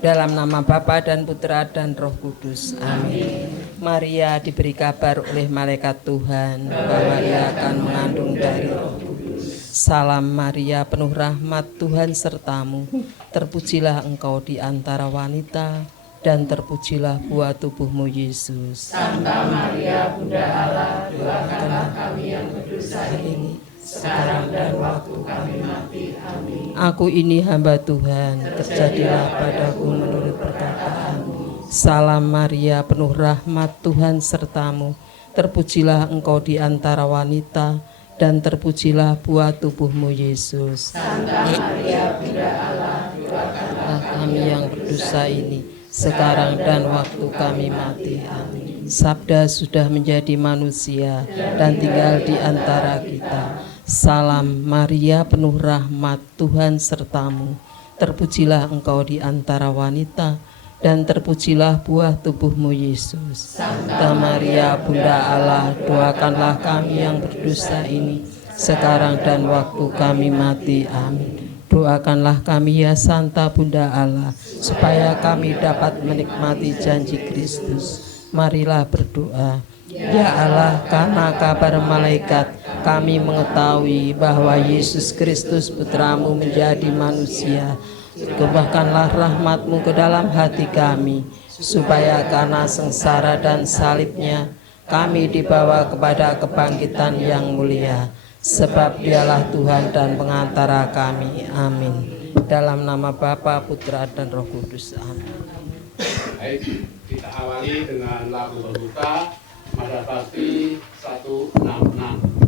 Dalam nama Bapa dan Putra dan Roh Kudus. Amin. Maria diberi kabar oleh malaikat Tuhan bahwa ia akan mengandung dari Roh Kudus. Salam Maria, penuh rahmat, Tuhan sertamu. Terpujilah engkau di antara wanita, dan terpujilah buah tubuhmu Yesus. Santa Maria, Bunda Allah, doakanlah kami yang berdosa ini, sekarang dan waktu kami mati. Amin. Aku ini hamba Tuhan, terjadilah padaku menurut perkataanmu. Salam Maria, penuh rahmat, Tuhan sertamu. Terpujilah engkau di antara wanita, dan terpujilah buah tubuhmu Yesus. Santa Maria, Bunda Allah, doakanlah kami yang berdosa ini, sekarang dan waktu kami mati. Amin. Sabda sudah menjadi manusia dan tinggal di antara kita. Salam Maria, penuh rahmat, Tuhan sertamu. Terpujilah engkau di antara wanita, dan terpujilah buah tubuhmu Yesus. Santa Maria, Bunda Allah, doakanlah kami yang berdosa ini, sekarang dan waktu kami mati. Amin. Doakanlah kami ya Santa Bunda Allah, supaya kami dapat menikmati janji Kristus. Marilah berdoa. Ya Allah, karena kabar malaikat kami mengetahui bahwa Yesus Kristus Putramu menjadi manusia. Tumpahkanlah rahmat-Mu ke dalam hati kami, supaya karena sengsara dan salibnya kami dibawa kepada kebangkitan yang mulia. Sebab Dialah Tuhan dan pengantara kami. Amin. Dalam nama Bapa, Putra dan Roh Kudus. Amin. Baik, kita awali dengan lagu berbuka Mada Bakti 166.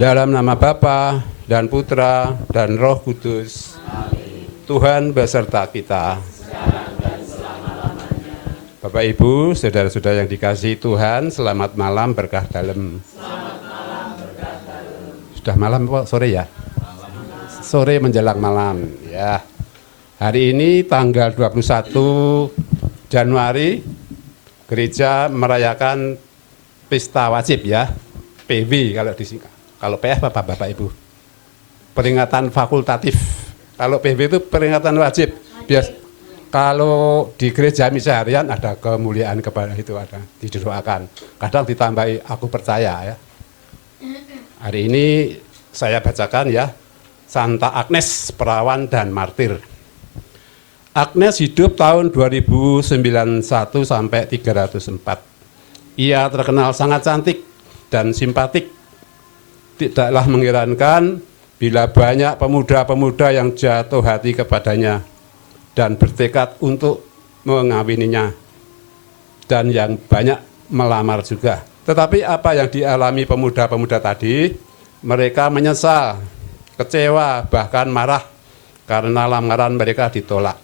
Dalam nama Bapa dan Putra dan Roh Kudus. Amin. Tuhan beserta kita. Bapak Ibu, saudara-saudara yang dikasihi Tuhan, selamat malam berkah dalam. Selamat malam berkah dalam. Sudah malam Pak, sore ya? Sore menjelang malam ya. Hari ini tanggal 21 Januari gereja merayakan pesta wajib ya. PW kalau disingkat. Kalau PF apa Bapak Ibu? Peringatan fakultatif. Kalau PW itu peringatan wajib. Kalau di gereja misa harian ada kemuliaan kepada itu, ada didoakan. Kadang ditambahi aku percaya ya. Hari ini saya bacakan ya. Santa Agnes, perawan dan martir. Agnes hidup tahun 2091 sampai 304. Ia terkenal sangat cantik dan simpatik. Tidaklah mengherankan bila banyak pemuda-pemuda yang jatuh hati kepadanya dan bertekad untuk mengawininya, dan yang banyak melamar juga. Tetapi apa yang dialami pemuda-pemuda tadi, mereka menyesal kecewa, bahkan marah karena lamaran mereka ditolak.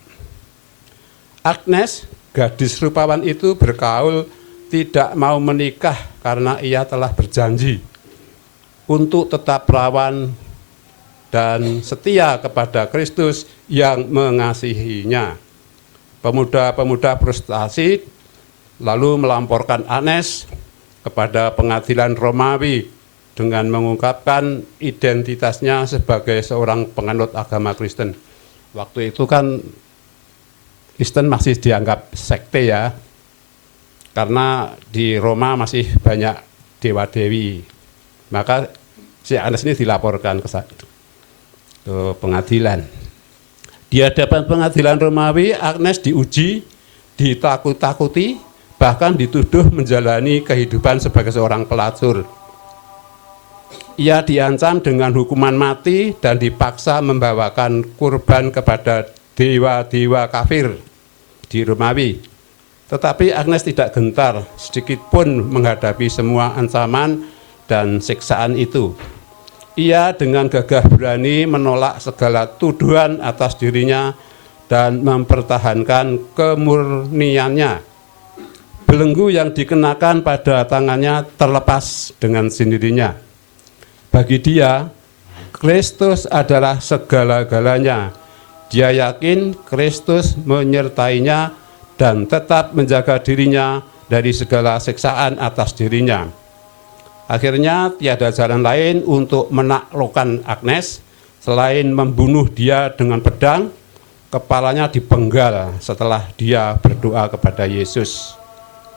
Agnes, gadis rupawan itu bergaul tidak mau menikah karena ia telah berjanji untuk tetap perawan dan setia kepada Kristus yang mengasihinya. Pemuda-pemuda frustasi lalu melamporkan Agnes kepada pengadilan Romawi dengan mengungkapkan identitasnya sebagai seorang penganut agama Kristen. Waktu itu kan Kristen masih dianggap sekte ya, karena di Roma masih banyak dewa-dewi. Maka si Agnes ini dilaporkan ke pengadilan. Di hadapan pengadilan Romawi, Agnes diuji, ditakut-takuti, bahkan dituduh menjalani kehidupan sebagai seorang pelacur. Ia diancam dengan hukuman mati dan dipaksa membawakan kurban kepada dewa-dewa kafir di Romawi. Tetapi Agnes tidak gentar sedikit pun menghadapi semua ancaman dan siksaan itu. Ia dengan gagah berani menolak segala tuduhan atas dirinya dan mempertahankan kemurniannya. Belenggu yang dikenakan pada tangannya terlepas dengan sendirinya. Bagi dia, Kristus adalah segala-galanya. Dia yakin Kristus menyertainya dan tetap menjaga dirinya dari segala siksaan atas dirinya. Akhirnya tiada jalan lain untuk menaklukkan Agnes selain membunuh dia dengan pedang. Kepalanya dipenggal setelah dia berdoa kepada Yesus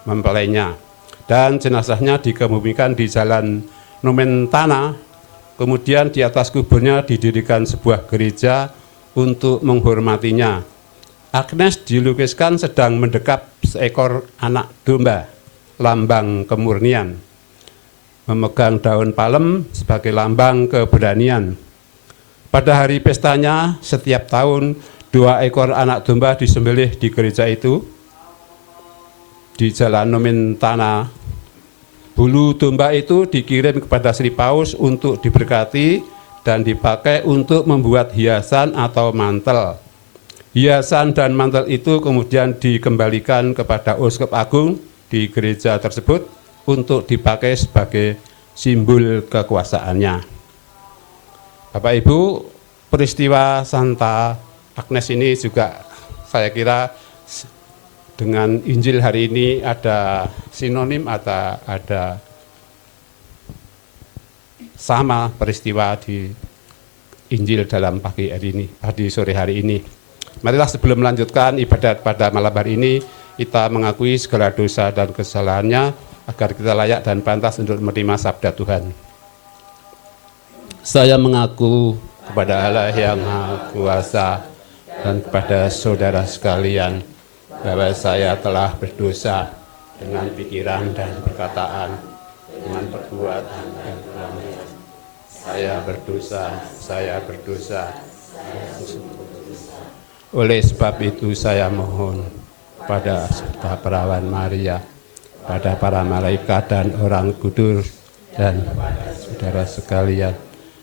mempelainya, dan jenazahnya dikebumikan di jalan Nomentana. Kemudian di atas kuburnya didirikan sebuah gereja untuk menghormatinya. Agnes dilukiskan sedang mendekap seekor anak domba, lambang kemurnian, memegang daun palem sebagai lambang keberanian. Pada hari pestanya, setiap tahun 2 ekor anak domba disembelih di gereja itu, di jalan Nomentana. Bulu domba itu dikirim kepada Sri Paus untuk diberkati dan dipakai untuk membuat hiasan atau mantel. Hiasan dan mantel itu kemudian dikembalikan kepada Uskup Agung di gereja tersebut untuk dipakai sebagai simbol kekuasaannya. Bapak Ibu, peristiwa Santa Agnes ini juga saya kira dengan Injil hari ini ada sinonim atau ada sama peristiwa di Injil dalam pagi hari ini, di sore hari ini. Marilah sebelum melanjutkan ibadat pada malam hari ini, kita mengakui segala dosa dan kesalahannya agar kita layak dan pantas untuk menerima sabda Tuhan. Saya mengaku kepada Allah yang Maha Kuasa dan kepada saudara sekalian bahwa saya telah berdosa dengan pikiran dan perkataan, dengan perbuatan dan pelanggaran. Saya berdosa. Oleh sebab itu saya mohon pada Santa Perawan Maria, pada para malaikat dan orang kudus dan saudara sekalian,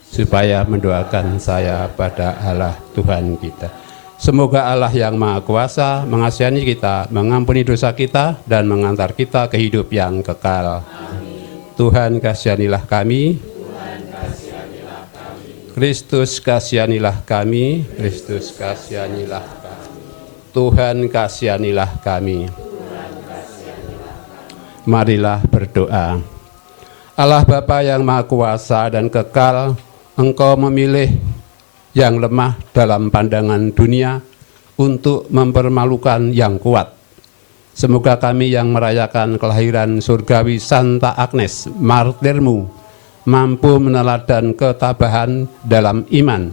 supaya mendoakan saya pada Allah Tuhan kita. Semoga Allah yang Maha Kuasa mengasihani kita, mengampuni dosa kita, dan mengantar kita ke hidup yang kekal. Amin. Tuhan kasihanilah kami. Kristus kasihanilah kami. Kristus kasihanilah kami. Tuhan kasihanilah kami. Marilah berdoa. Allah Bapa yang Maha Kuasa dan kekal, Engkau memilih yang lemah dalam pandangan dunia untuk mempermalukan yang kuat. Semoga kami yang merayakan kelahiran surgawi Santa Agnes, martirmu, mampu meneladan ketabahan dalam iman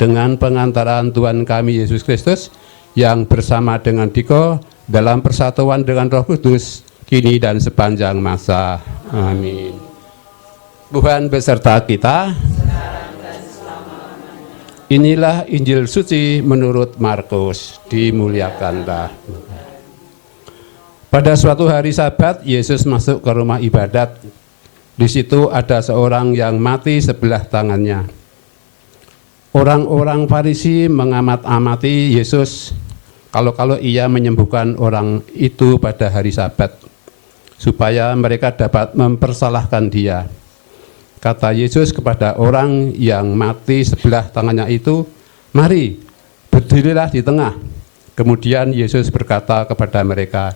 dengan pengantaran Tuhan kami Yesus Kristus yang bersama dengan Diko dalam persatuan dengan Roh Kudus, kini dan sepanjang masa. Amin. Tuhan beserta kita. Inilah Injil suci menurut Markus, dimuliakanlah. Pada suatu hari Sabat, Yesus masuk ke rumah ibadat. Di situ ada seorang yang mati sebelah tangannya. Orang-orang Farisi mengamat-amati Yesus kalau ia menyembuhkan orang itu pada hari Sabat, supaya mereka dapat mempersalahkan dia. Kata Yesus kepada orang yang mati sebelah tangannya itu, "Mari, berdirilah di tengah." Kemudian Yesus berkata kepada mereka,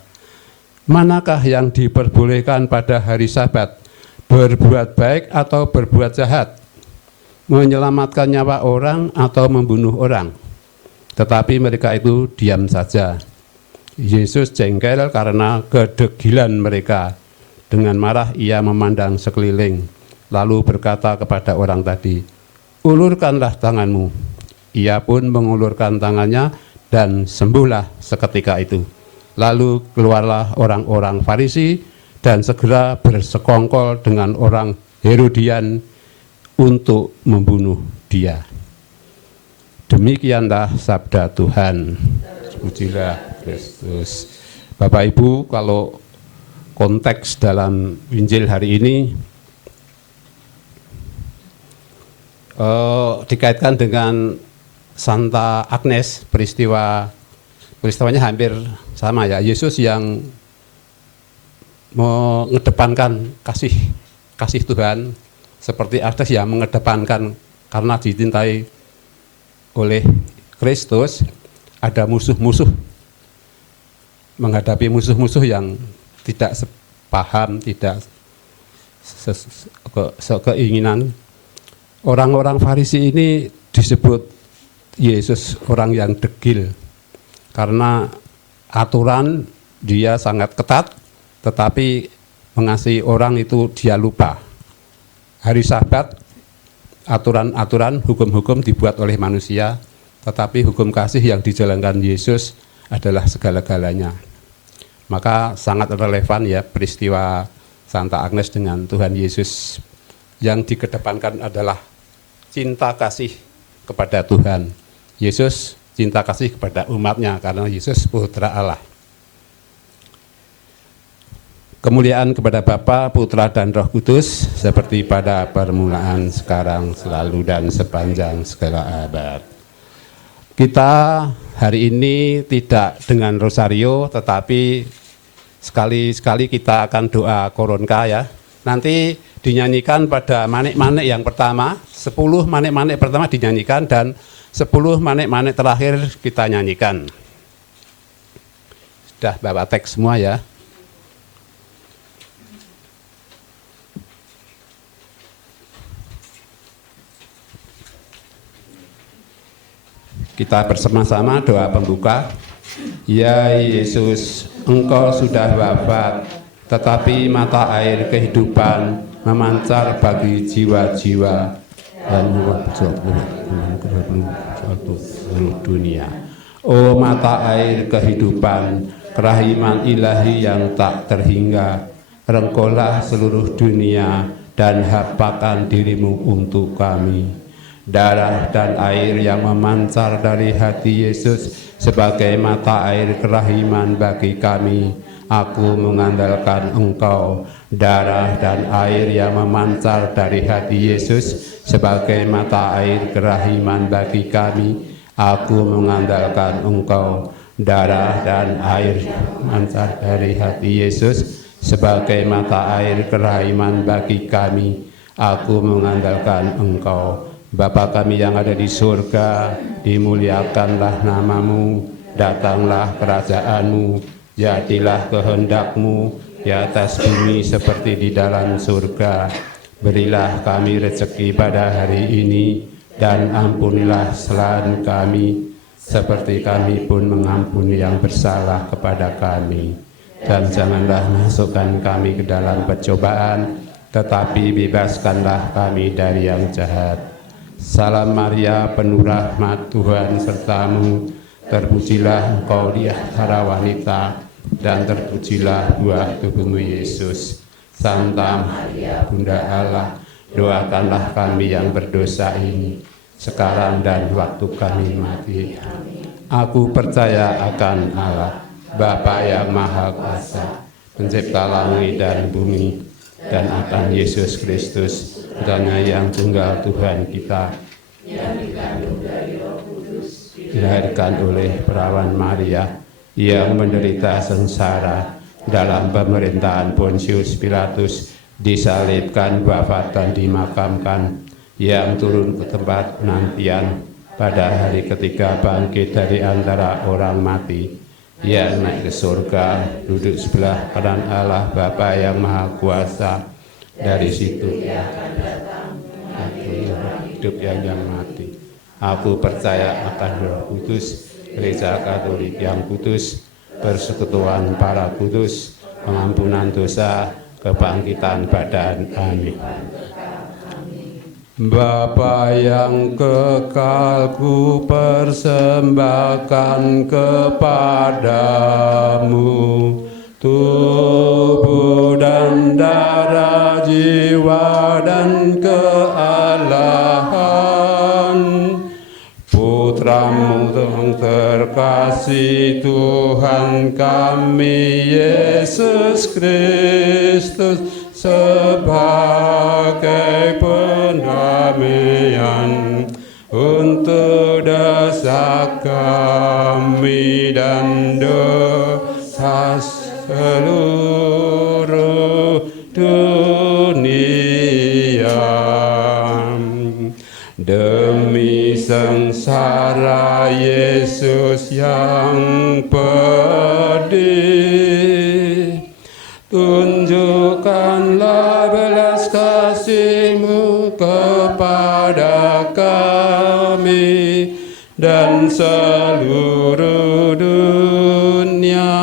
"Manakah yang diperbolehkan pada hari Sabat, berbuat baik atau berbuat jahat? Menyelamatkan nyawa orang atau membunuh orang?" Tetapi mereka itu diam saja. Yesus jengkel karena kedegilan mereka. Dengan marah ia memandang sekeliling, lalu berkata kepada orang tadi, "Ulurkanlah tanganmu." Ia pun mengulurkan tangannya dan sembuhlah seketika itu. Lalu keluarlah orang-orang Farisi dan segera bersekongkol dengan orang Herodian untuk membunuh dia. Demikianlah sabda Tuhan. Pujilah Kristus. Bapak Ibu, kalau konteks dalam Injil hari ini dikaitkan dengan Santa Agnes, peristiwanya hampir sama ya. Yesus yang mengedepankan kasih Tuhan, seperti Agnes yang mengedepankan karena dicintai oleh Kristus. Ada musuh-musuh, menghadapi musuh-musuh yang tidak sepaham, tidak sekeinginan. Orang-orang Farisi ini disebut Yesus orang yang degil, karena aturan dia sangat ketat, tetapi mengasihi orang itu dia lupa. Hari Sabat, aturan-aturan, hukum-hukum dibuat oleh manusia, tetapi hukum kasih yang dijalankan Yesus adalah segala-galanya. Maka sangat relevan ya peristiwa Santa Agnes dengan Tuhan Yesus. Yang dikedepankan adalah cinta kasih kepada Tuhan. Yesus cinta kasih kepada umatnya karena Yesus Putra Allah. Kemuliaan kepada Bapa, Putra, dan Roh Kudus, seperti pada permulaan, sekarang, selalu, dan sepanjang segala abad. Kita hari ini tidak dengan rosario, tetapi sekali-sekali kita akan doa koronka ya. Nanti dinyanyikan pada manik-manik yang pertama, 10 manik-manik pertama dinyanyikan, dan 10 manik-manik terakhir kita nyanyikan. Sudah bawa teks semua ya. Kita bersama-sama doa pembuka. Ya Yesus, Engkau sudah wafat, tetapi mata air kehidupan memancar bagi jiwa-jiwa dan seluruh dunia. Oh mata air kehidupan, kerahiman ilahi yang tak terhingga, rengkuhlah seluruh dunia dan hampakan dirimu untuk kami. Darah dan air yang memancar dari hati Yesus sebagai mata air kerahiman bagi kami. Aku mengandalkan Engkau. Darah dan air yang memancar dari hati Yesus sebagai mata air kerahiman bagi kami. Aku mengandalkan Engkau. Darah dan air memancar dari hati Yesus sebagai mata air kerahiman bagi kami. Aku mengandalkan Engkau. Bapa kami yang ada di surga, dimuliakanlah namamu, datanglah kerajaanmu, jadilah kehendak-Mu di atas bumi seperti di dalam surga. Berilah kami rezeki pada hari ini, dan ampunilah kesalahan kami, seperti kami pun mengampuni yang bersalah kepada kami. Dan janganlah masukkan kami ke dalam percobaan, tetapi bebaskanlah kami dari yang jahat. Salam Maria, penuh rahmat, Tuhan sertamu, terpujilah Engkau di antara wanita, dan terpujilah buah tubuhmu Yesus. Santa Maria, Bunda Allah, doakanlah kami yang berdosa ini, sekarang dan waktu kami mati. Aku percaya akan Allah, Bapa yang Maha Kuasa, pencipta langit dan bumi, dan akan Yesus Kristus, putranya yang tunggal Tuhan kita, yang dikandung dilahirkan oleh perawan Maria, yang menderita sengsara dalam pemerintahan Pontius Pilatus, disalibkan, wafat dan dimakamkan, yang turun ke tempat penantian, pada hari ketiga bangkit dari antara orang mati, yang naik ke surga, duduk sebelah kanan Allah Bapa yang Maha Kuasa. Dari situ Ia akan datang mengadili orang hidup yang mati. Aku percaya akan Roh Kudus, Gereja Katolik yang kudus, persekutuan para kudus, pengampunan dosa, kebangkitan badan. Amin. Bapa yang kekal, ku persembahkan kepadamu tubuh dan darah, jiwa dan kealahan Putramu yang terkasih, Tuhan kami Yesus Kristus, sebagai pendamaian untuk dosa kami dan dosa seluruh dunia. Demi sengsara Yesus yang pedih, tunjukkanlah belas kasih-Mu kepada kami dan seluruh dunia.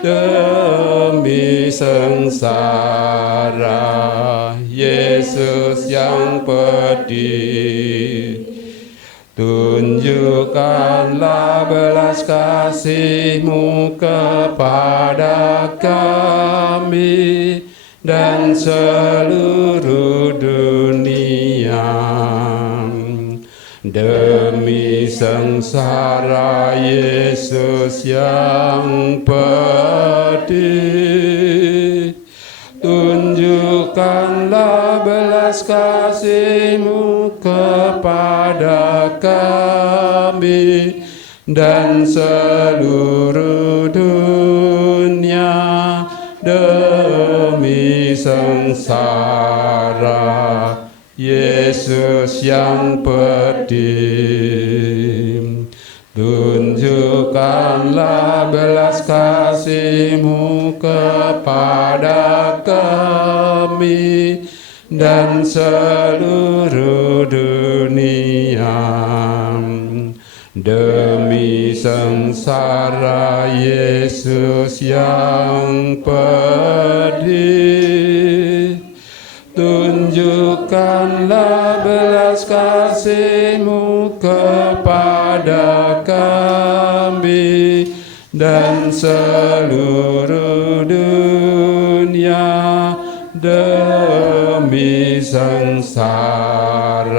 Demi sengsara Yesus yang pedih, tunjukkanlah belas kasih-Mu kepada kami dan seluruh dunia. Demi sengsara Yesus yang pedih, tunjukkanlah belas kasih-Mu kepada kami dan seluruh dunia. Demi sengsara Yesus yang pedih, tunjukkanlah belas kasih-Mu kepada kami dan seluruh dunia. Demi sengsara Yesus yang pedih, tunjukkanlah belas kasih-Mu kepada kami dan seluruh dunia. Demi sengsara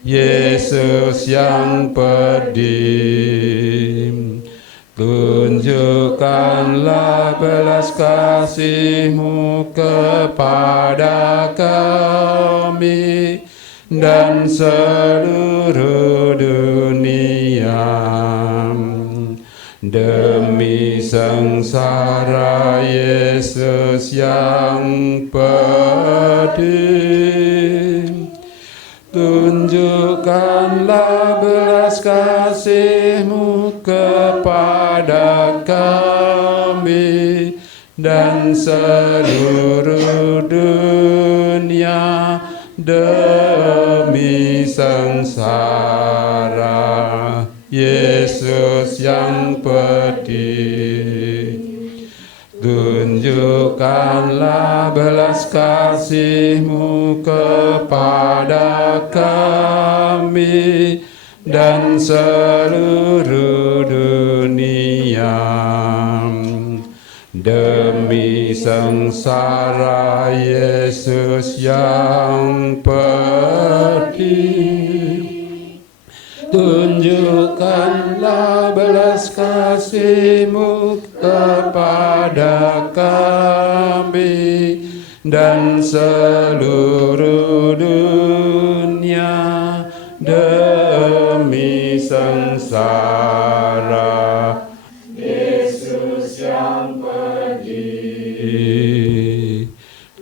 Yesus yang pedih, tunjukkanlah belas kasih-Mu kepada kami dan seluruh dunia. Demi sengsara Yesus yang pedih, tunjukkanlah belas kasih-Mu kepada kami dan seluruh dunia. Demi sengsara Yesus yang pedih, tunjukkanlah belas kasih-Mu kepada kami dan seluruh dunia. Demi sengsara Yesus yang pedih, tunjukkanlah belas kasih-Mu kepada kami dan seluruh dunia. Demi sengsara. Yesus yang pedih,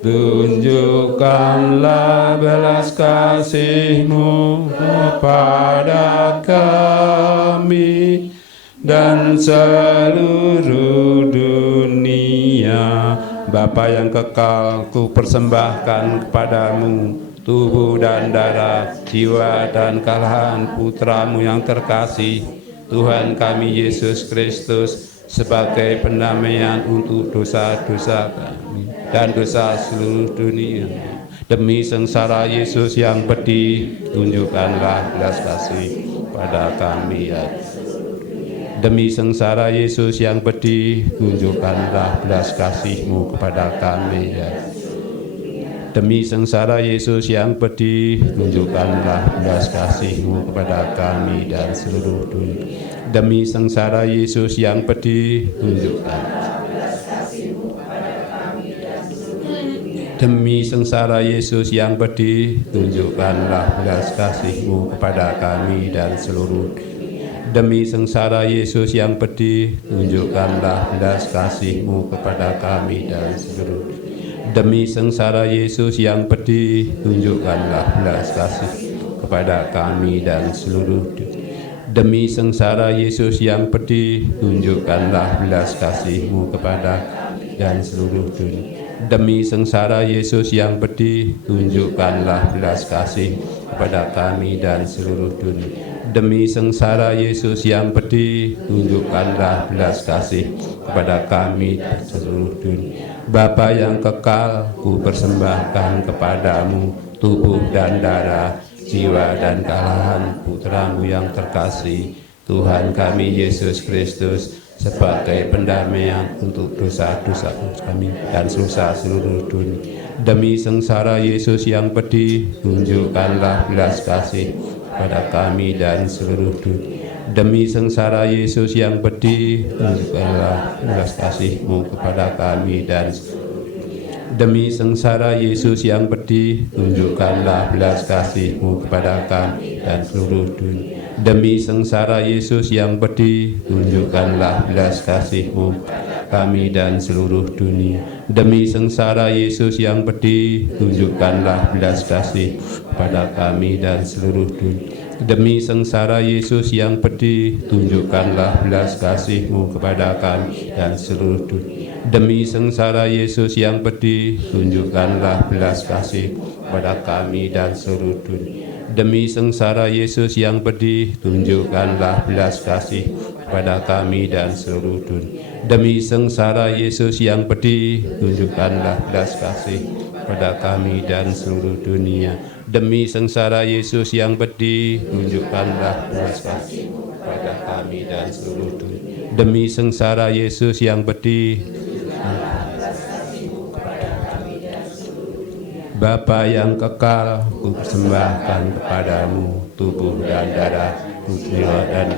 tunjukkanlah belas kasih-Mu kepada kami dan seluruh dunia. Bapa yang kekal, ku persembahkan kepadamu tubuh dan darah, jiwa dan kalahan Putra-Mu yang terkasih, Tuhan kami Yesus Kristus, sebagai pendamaian untuk dosa-dosa kami dan dosa seluruh dunia. Demi sengsara Yesus yang pedih, tunjukkanlah belas kasih pada kami ya. Demi sengsara Yesus yang pedih, tunjukkanlah belas kasih-Mu kepada kami ya. Demi sengsara Yesus yang pedih, tunjukkanlah belas kasih-Mu kepada kami dan seluruh dunia. Demi sengsara Yesus yang pedih, tunjukkanlah belas kasih-Mu kepada kami dan seluruh dunia. Demi sengsara Yesus yang pedih, tunjukkanlah belas kasih-Mu kepada kami dan seluruh dunia. Demi sengsara Yesus yang pedih, tunjukkanlah belas kasih-Mu kepada kami dan seluruh dunia. Demi sengsara Yesus yang pedih, tunjukkanlah belas kasih kepada kami dan seluruh dunia. Demi sengsara Yesus yang pedih, tunjukkanlah belas kasih-Mu kepada kami dan seluruh dunia. Demi sengsara Yesus yang pedih, tunjukkanlah belas kasih kepada kami dan seluruh dunia. Demi sengsara Yesus yang pedih, tunjukkanlah belas kasih kepada kami dan seluruh dunia. Bapa yang kekal, ku persembahkan kepadamu tubuh dan darah, jiwa dan kalahan Putra-Mu yang terkasih, Tuhan kami Yesus Kristus, sebagai pendamaian untuk dosa-dosa kami dan dosa seluruh dunia. Demi sengsara Yesus yang pedih, tunjukkanlah belas kasih pada kami dan seluruh dunia. Demi sengsara Yesus yang pedih, tunjukkanlah belas kasih-Mu kepada kami dan seluruh dunia. Demi sengsara Yesus yang pedih, tunjukkanlah belas kasih-Mu kepada kami dan seluruh dunia. Demi sengsara Yesus yang pedih, tunjukkanlah belas kasih-Mu kepada kami dan seluruh dunia. Demi sengsara Yesus yang pedih, tunjukkanlah belas kasih kepada kami dan seluruh dunia. Demi sengsara Yesus yang pedih, tunjukkanlah belas kasih-Mu kepada kami dan seluruh dunia. Demi sengsara Yesus yang pedih, tunjukkanlah belas kasih kepada kami dan seluruh dunia. Demi sengsara Yesus yang pedih, tunjukkanlah belas kasih kepada kami dan seluruh dunia. Demi sengsara Yesus yang pedih, tunjukkanlah belas kasih kepada kami dan seluruh dunia. Demi sengsara Yesus yang pedih, tunjukkanlah belas kasih kepada kami dan seluruh dunia. Demi sengsara Yesus yang pedih, Bapa yang kekal, ku persembahkan kepadamu tubuh dan darah, jiwa dan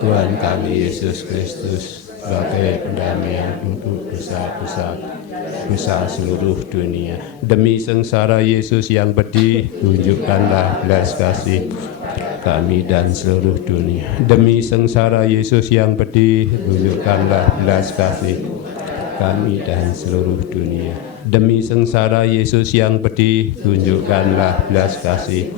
Tuhan kami Yesus Kristus, sebagai pendamaian untuk dosa seluruh dunia. Demi sengsara Yesus yang pedih, tunjukkanlah belas kasih kami dan seluruh dunia. Demi sengsara Yesus yang pedih, tunjukkanlah belas kasih kami dan seluruh dunia. Demi sengsara Yesus yang pedih, tunjukkanlah belas kasih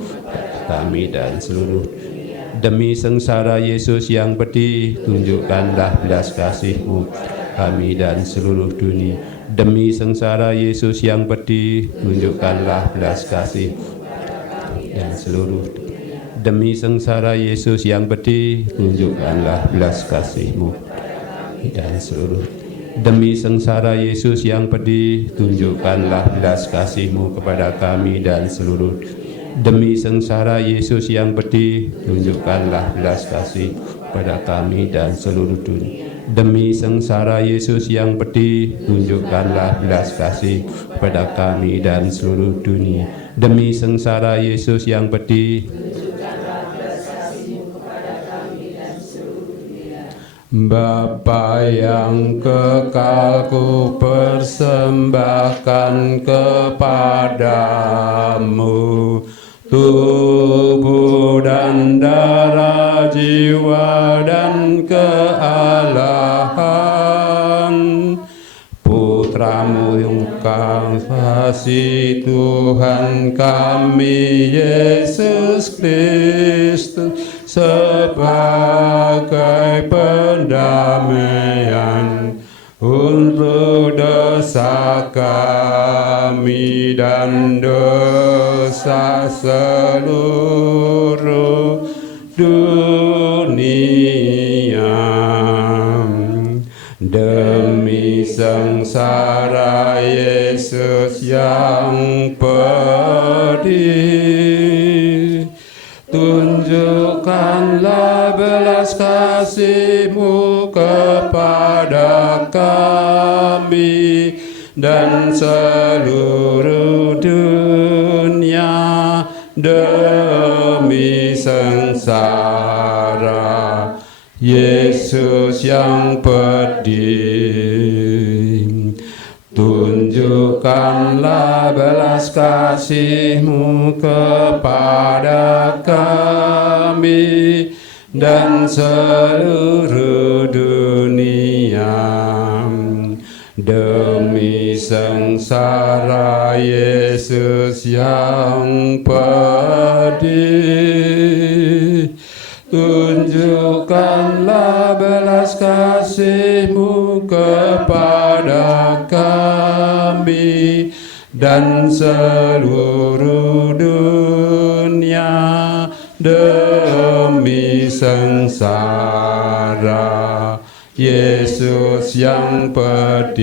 kami dan seluruh dunia. Demi sengsara Yesus yang pedih, tunjukkanlah belas kasih-Mu kami dan seluruh dunia. Demi sengsara Yesus yang pedih, tunjukkanlah belas kasih dan seluruh dunia. Demi sengsara Yesus yang pedih, tunjukkanlah belas kasih-Mu dan seluruh dunia. Demi sengsara Yesus yang pedih, tunjukkanlah belas kasih-Mu kepada kami dan seluruh dunia. Demi sengsara Yesus yang pedih, tunjukkanlah belas kasih kepada kami dan seluruh dunia. Demi sengsara Yesus yang pedih, tunjukkanlah belas kasih kepada kami dan seluruh dunia. Demi sengsara Yesus yang pedih, Bapa yang kekal, ku persembahkan kepadamu tubuh dan darah, jiwa dan kealahan Putramu yang kasih Tuhan kami Yesus Kristus sebagai pendamaian untuk dosa kami dan dosa seluruh dunia. Demi sengsara Yesus yang pedih, tunjukkanlah belas kasih-Mu kepada kami dan seluruh dunia. Demi sengsara Yesus yang pedih, tunjukkanlah belas kasih-Mu kepada kami dan seluruh dunia. Demi sengsara Yesus yang pedih, tunjukkanlah belas kasih-Mu kepada kami dan seluruh dunia. Demi sengsara Yesus yang pedih,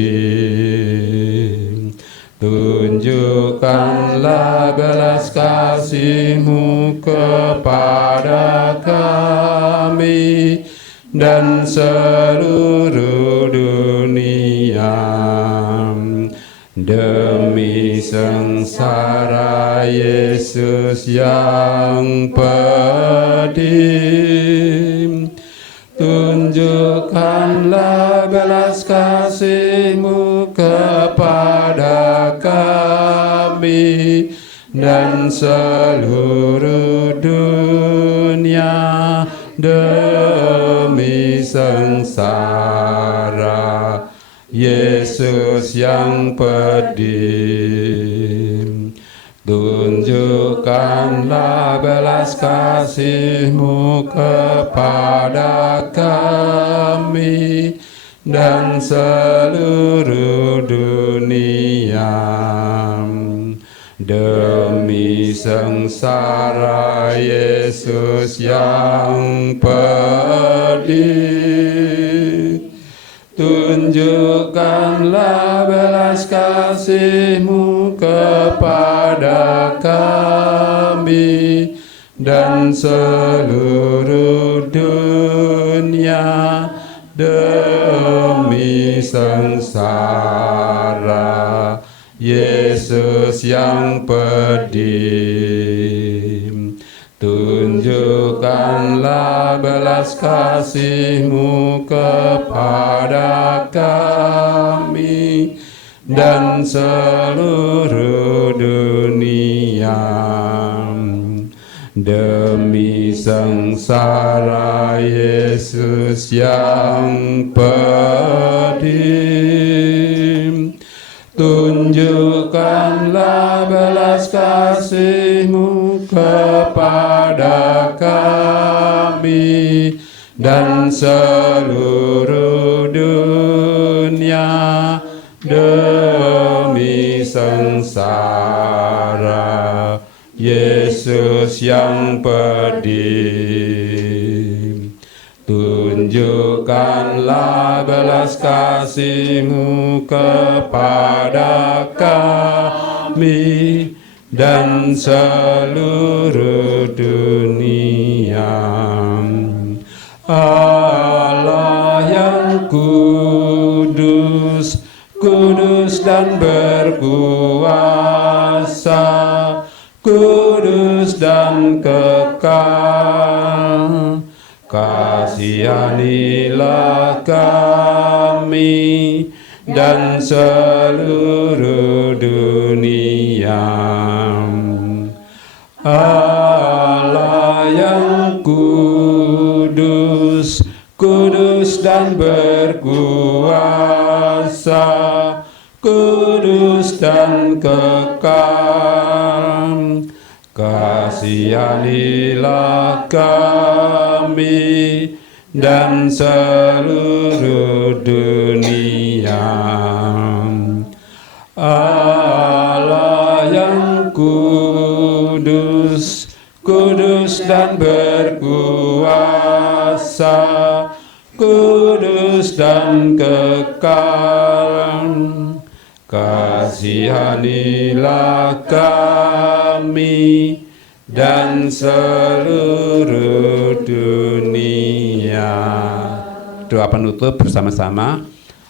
tunjukkanlah belas kasih-Mu kepada kami dan seluruh dunia. Demi sengsara Yesus yang pedih, tunjukkanlah belas kasih-Mu kepada kami dan seluruh dunia. Demi sengsara Yesus yang pedih, tunjukkanlah belas kasih-Mu kepada kami dan seluruh dunia. Demi sengsara Yesus yang pedih, tunjukkanlah belas kasih-Mu kepada kami dan seluruh dunia. Demi sengsara Yesus yang pedih, tunjukkanlah belas kasih-Mu kepada kami dan seluruh dunia. Demi sengsara Yesus yang pedih, tunjukkanlah belas kasih-Mu kepada kami dan seluruh dunia. Demi sengsara Yesus yang pedih, tunjukkanlah belas kasih-Mu kepada kami dan seluruh dunia. Allah yang kudus, kudus dan berkuasa, kudus dan kekal, kasihanilah kami dan seluruh dunia. Allah yang kudus, kudus dan berkuasa, kudus dan kekal. Kasihanilah kami dan seluruh dunia. Allah yang kudus, kudus dan berkuasa, kudus dan kekal. Kasihanilah kami dan seluruh dunia. Doa penutup bersama-sama.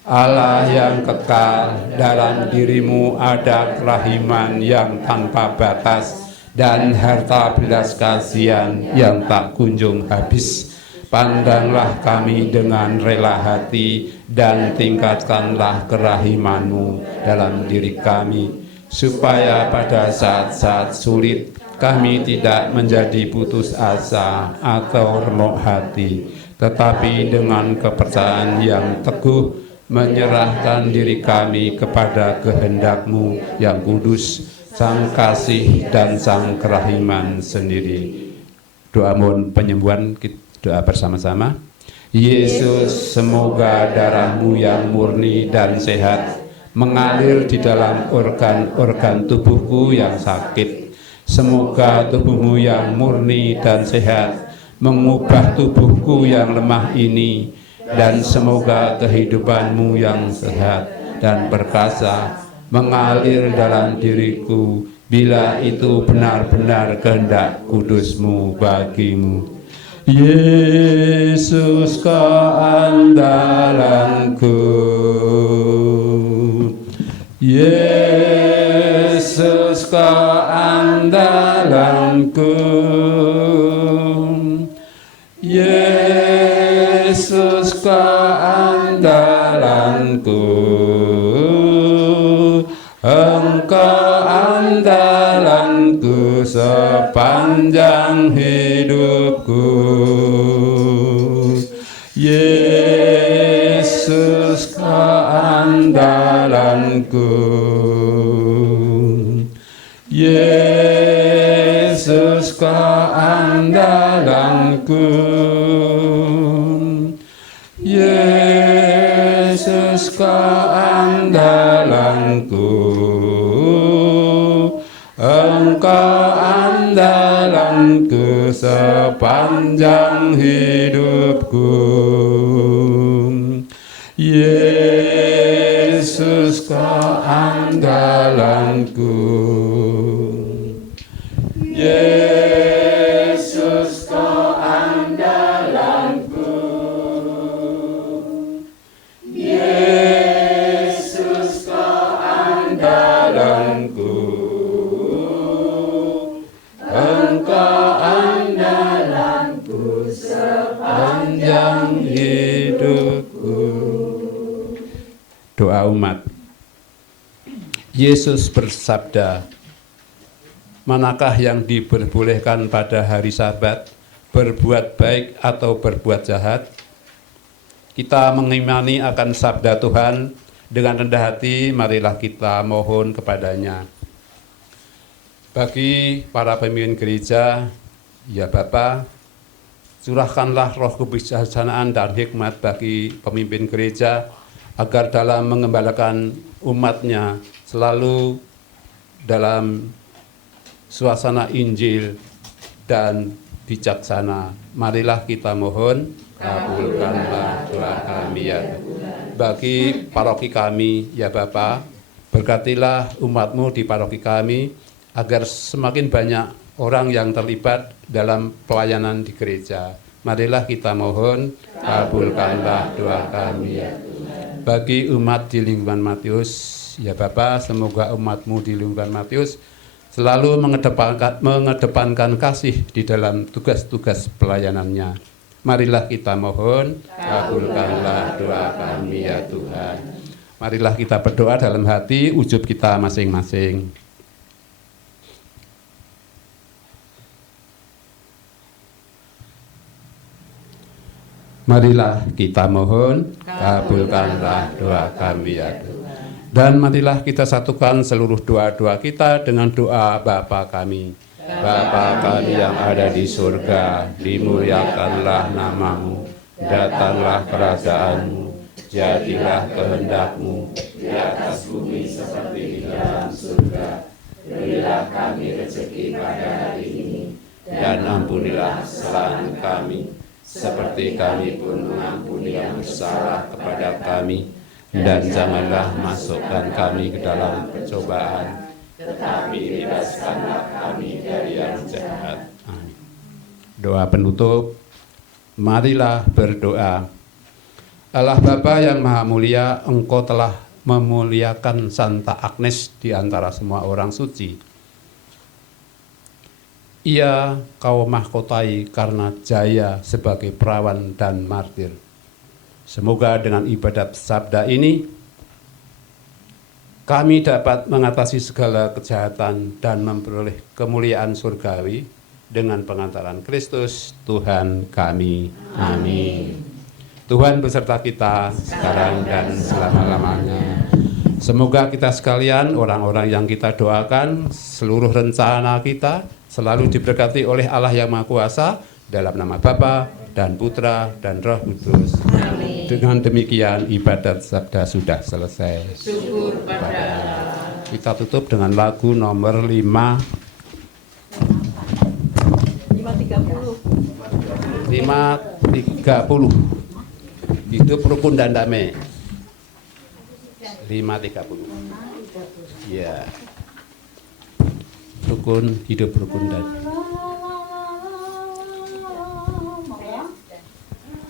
Allah yang kekal, dalam dirimu ada kerahiman yang tanpa batas dan harta belas kasihan yang tak kunjung habis. Pandanglah kami dengan rela hati dan tingkatkanlah kerahiman-Mu dalam diri kami, supaya pada saat-saat sulit kami tidak menjadi putus asa atau remuk hati, tetapi dengan kepercayaan yang teguh menyerahkan diri kami kepada kehendak-Mu yang kudus, Sang Kasih dan Sang Kerahiman sendiri. Doa mohon penyembuhan, doa bersama-sama. Yesus, semoga darah-Mu yang murni dan sehat mengalir di dalam organ-organ tubuhku yang sakit. Semoga tubuh-Mu yang murni dan sehat mengubah tubuhku yang lemah ini, dan semoga kehidupan-Mu yang sehat dan perkasa mengalir dalam diriku, bila itu benar-benar kehendak kudus-Mu bagimu. Yesus keandalanku, Yesus keandalanku, Yesus keandalanku, Engkau andalanku sepanjang hidupku. Yesus keandalanku, Yesus keandalanku, Yesus keandalanku, Engkau andalanku sepanjang hidupku. Yesus keandalanku, Yesus keandalanku, Yesus keandalanku, Engkau andalanku sepanjang hidupku. Doa umat. Yesus bersabda, manakah yang diperbolehkan pada hari Sabat, berbuat baik atau berbuat jahat? Kita mengimani akan sabda Tuhan dengan rendah hati, marilah kita mohon kepadanya. Bagi para pemimpin gereja, ya Bapa, curahkanlah roh kebijaksanaan dan hikmat bagi pemimpin gereja, agar dalam mengembalakan umatnya selalu dalam suasana Injil dan bijaksana. Marilah kita mohon, kabulkanlah doa kami ya. Bagi paroki kami ya Bapa, berkatilah umat-Mu di paroki kami, agar semakin banyak orang yang terlibat dalam pelayanan di gereja. Marilah kita mohon, kabulkanlah doa kami ya. Bagi umat di lingkungan Matius, ya Bapa, semoga umat-Mu di lingkungan Matius selalu mengedepankan kasih di dalam tugas-tugas pelayanannya. Marilah kita mohon, kabulkanlah doa kami ya Tuhan. Marilah kita berdoa dalam hati ujub kita masing-masing. Marilah kita mohon, kabulkanlah doa kami ya Tuhan. Dan marilah kita satukan seluruh doa-doa kita dengan doa Bapa kami. Bapa kami yang ada di surga, dimuliakanlah namamu, datanglah kerajaanmu, jadilah kehendak-Mu di atas bumi seperti di dalam surga. Berilah kami rezeki pada hari ini, dan ampunilah kesalahan kami, seperti kami pun mengampuni yang bersalah kepada kami. Dan janganlah masukkan kami ke dalam pencobaan, tetapi bebaskanlah kami dari yang jahat. Amin. Doa penutup, marilah berdoa. Allah Bapa yang Maha Mulia, Engkau telah memuliakan Santa Agnes di antara semua orang suci. Ia Kau mahkotai karena jaya sebagai perawan dan martir. Semoga dengan ibadat sabda ini, kami dapat mengatasi segala kejahatan dan memperoleh kemuliaan surgawi dengan pengantaran Kristus Tuhan kami. Amin. Tuhan beserta kita sekarang dan selama-lamanya. Semoga kita sekalian, orang-orang yang kita doakan, seluruh rencana kita selalu diberkati oleh Allah yang Maha Kuasa, dalam nama Bapa dan Putra dan Roh Kudus. Amin. Dengan demikian ibadat sabda sudah selesai. Syukur pada Allah. Kita tutup dengan lagu nomor 530. 530. Hidup rukun dan damai. 530. Ya. Rukun, hidup rukun dan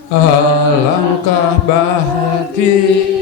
alangkah bahagia